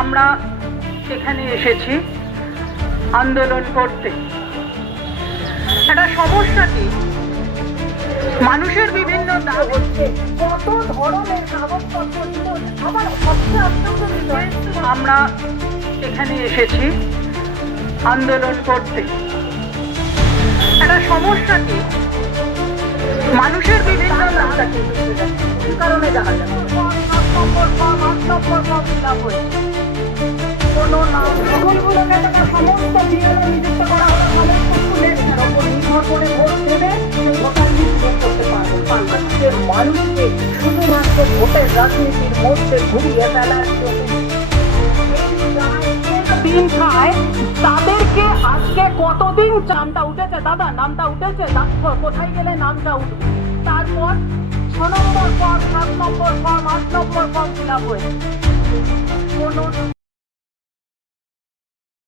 আমরা এখানে এসেছি আন্দোলন করতে। একটা সমস্যা কি, মানুষের বিভিন্ন দাবি হচ্ছে, কত ধরনের কাগজপত্র আবার আমরা এখানে এসেছি আন্দোলন করতে। একটা সমস্যা কি, মানুষের বিভিন্ন কারণে দেখা যায় কোনো নাম স্কুলগুলোকে সমস্ত বিএলও নিযুক্ত করা হলো, সমস্ত স্কুলের উপর নির্ভর করে ভোট দেবে, ভোটার লিস্ট করতে পারবে। বাংলাদেশের মানুষকে শুধুমাত্র ভোটের রাজনীতির মধ্যে ঘুরিয়ে ফেলার দিন খায়, তাদেরকে আজকে কতদিন নামটা উঠেছে দাদা, নামটা উঠেছে, কোথায় গেলে নামটা উঠবে? তারপর 6 নম্বর ফর্ম, 7 নম্বর ফর্ম, 8 নম্বর ফর্ম ফিল আপ হয়েছে।